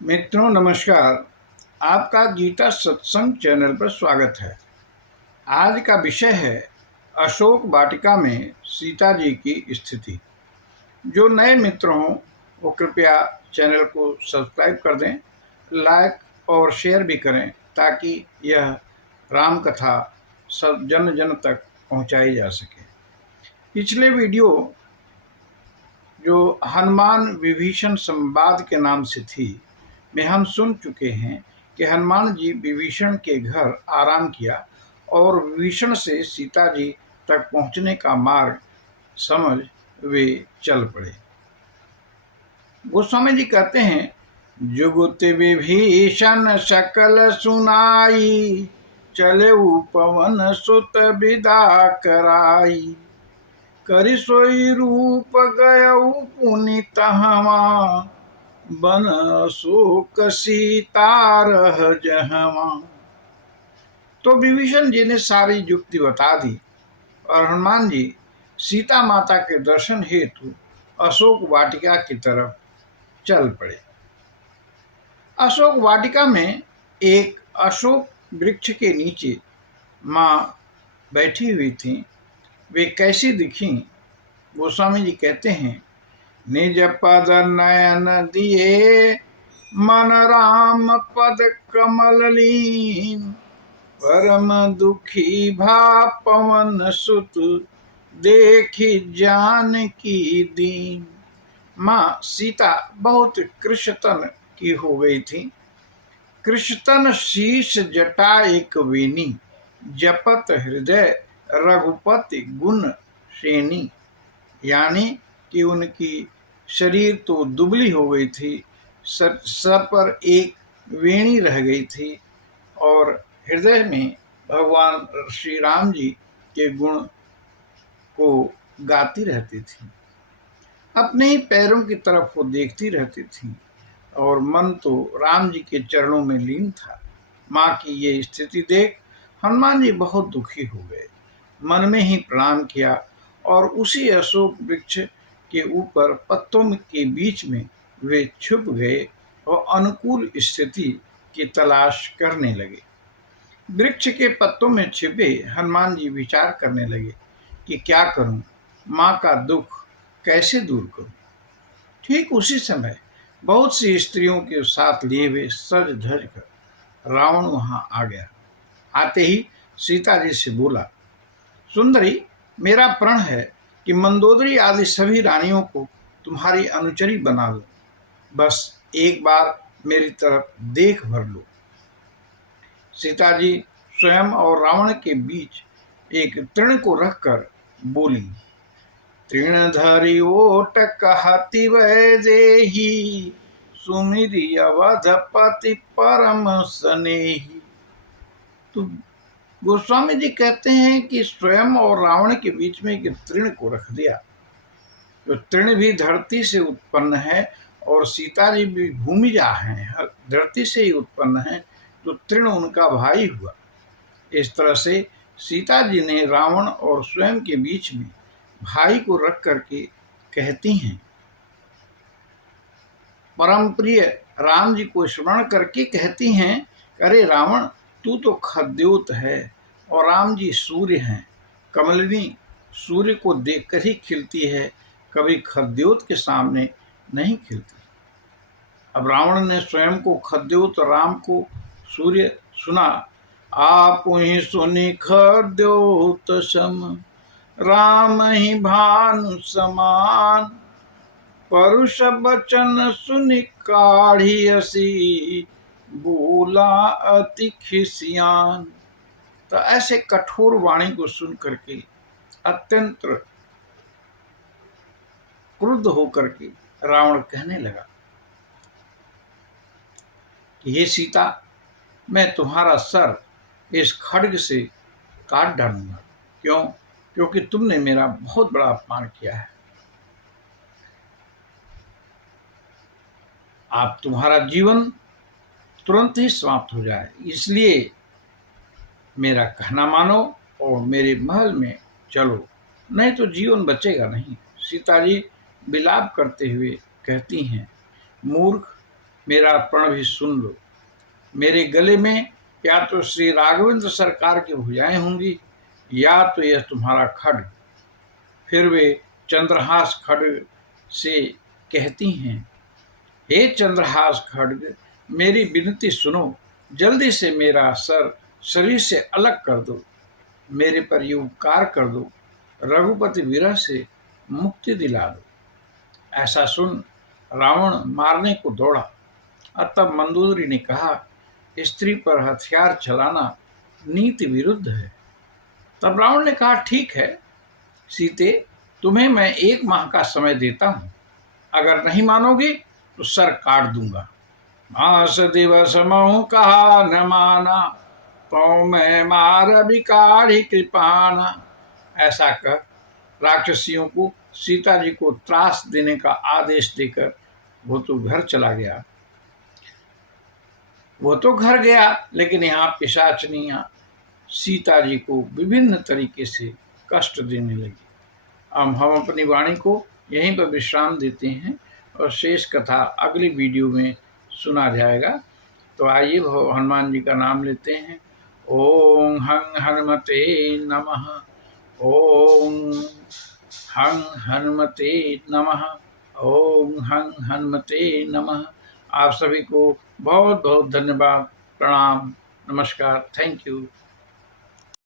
मित्रों नमस्कार। आपका गीता सत्संग चैनल पर स्वागत है। आज का विषय है अशोक वाटिका में सीता जी की स्थिति। जो नए मित्र हों वो कृपया चैनल को सब्सक्राइब कर दें, लाइक और शेयर भी करें ताकि यह राम कथा सब जन जन तक पहुंचाई जा सके। पिछले वीडियो जो हनुमान विभीषण संवाद के नाम से थी में हम सुन चुके हैं कि हनुमान जी विभीषण के घर आराम किया और विभीषण से सीता जी तक पहुंचने का मार्ग समझ वे चल पड़े। गोस्वामी जी कहते हैं, जुगुत विभीषण सकल सुनाई, चले पवन सुत विदा कराई, करि सोई रूप गयऊ पुनि तहवा, बन अशोक सीता रह जहवा। तो विभीषण जी ने सारी युक्ति बता दी और हनुमान जी सीता माता के दर्शन हेतु अशोक वाटिका की तरफ चल पड़े। अशोक वाटिका में एक अशोक वृक्ष के नीचे माँ बैठी हुई थी। वे कैसी दिखी? गोस्वामी जी कहते हैं, निज पद नयन दिए, मन राम पद कमल लीन, परम दुखी भा पवन सुत, देखी जानकी दीन। माँ सीता बहुत कृशतन की हो गई थी। कृशतन शीश जटा एक वेनी, जपत हृदय रघुपति गुण श्रेणी। यानी कि उनकी शरीर तो दुबली हो गई थी, सर पर एक वेणी रह गई थी और हृदय में भगवान श्री राम जी के गुण को गाती रहती थी। अपने ही पैरों की तरफ वो देखती रहती थी और मन तो राम जी के चरणों में लीन था। माँ की ये स्थिति देख हनुमान जी बहुत दुखी हो गए। मन में ही प्रणाम किया और उसी अशोक वृक्ष के ऊपर पत्तों के बीच में वे छुप गए और अनुकूल स्थिति की तलाश करने लगे। वृक्ष के पत्तों में छिपे हनुमान जी विचार करने लगे कि क्या करूं, माँ का दुख कैसे दूर करूं। ठीक उसी समय बहुत सी स्त्रियों के साथ लिए हुए सज धज कर रावण वहां आ गया। आते ही सीता जी से बोला, सुंदरी, मेरा प्रण है कि मंदोदरी आदि सभी रानियों को तुम्हारी अनुचरी बना दो। बस एक बार मेरी तरफ देख भर लो। सीता जी स्वयं और रावण के बीच एक तृण को रखकर बोली, तृणधरि ओट कहति वैदेही, सुमिरि अवधपति परम स्नेही। तो गोस्वामी जी कहते हैं कि स्वयं और रावण के बीच में एक तृण को रख दिया। तो तृण भी धरती से उत्पन्न है और सीता जी भी भूमिजा हैं, धरती से ही उत्पन्न है, तो तृण उनका भाई हुआ। इस तरह से सीता जी ने रावण और स्वयं के बीच में भाई को रख करके कहती हैं, परम प्रिय राम जी को स्मरण करके कहती हैं, अरे रावण, तू तो खद्योत है और राम जी सूर्य हैं। कमलिनी सूर्य को देखकर ही खिलती है, कभी खद्योत के सामने नहीं खिलती। अब रावण ने स्वयं को खद्योत, राम को सूर्य सुना। आप ही सुनि खद्योत सम, राम ही भानु समान, परुष बचन सुनि काढ़ियसी, बोला अति खिसियान। तो ऐसे कठोर वाणी को सुन करके अत्यंत क्रुद्ध होकर के रावण कहने लगा कि हे सीता, मैं तुम्हारा सर इस खड्ग से काट डालूंगा। क्यों? क्योंकि तुमने मेरा बहुत बड़ा अपमान किया है। आप तुम्हारा जीवन तुरंत ही समाप्त हो जाए, इसलिए मेरा कहना मानो और मेरे महल में चलो, नहीं तो जीवन बचेगा नहीं। सीता जी विलाप करते हुए कहती हैं, मूर्ख, मेरा प्रण भी सुन लो। मेरे गले में या तो श्री राघवेंद्र सरकार की भुजाएं होंगी या तो यह तुम्हारा खड्ग। फिर वे चंद्रहास खड्ग से कहती हैं, हे चंद्रहास खड्ग, मेरी विनती सुनो, जल्दी से मेरा सर शरीर से अलग कर दो, मेरे पर ये उपकार कर दो, रघुपति विरह से मुक्ति दिला दो। ऐसा सुन रावण मारने को दौड़ा और तब मंदोदरी ने कहा, स्त्री पर हथियार चलाना नीति विरुद्ध है। तब रावण ने कहा, ठीक है सीते, तुम्हें मैं 1 माह का समय देता हूं, अगर नहीं मानोगे तो सर काट दूंगा। मास दिवस महु कहा न माना, तो मैं मार बिकाढ़ी कृपाना। ऐसा कर राक्षसियों को सीता जी को त्रास देने का आदेश देकर वो तो घर चला गया। वो तो घर गया, लेकिन यहाँ पिशाचनियां सीता जी को विभिन्न तरीके से कष्ट देने लगी। अब हम अपनी वाणी को यहीं पर विश्राम देते हैं और शेष कथा अगली वीडियो में सुना जाएगा। तो आइए हनुमान जी का नाम लेते हैं। ओम हं हनुमते नमः। ओम हं हनुमते नमः। ओम हं हनुमते नमः। आप सभी को बहुत बहुत धन्यवाद, प्रणाम, नमस्कार, थैंक यू।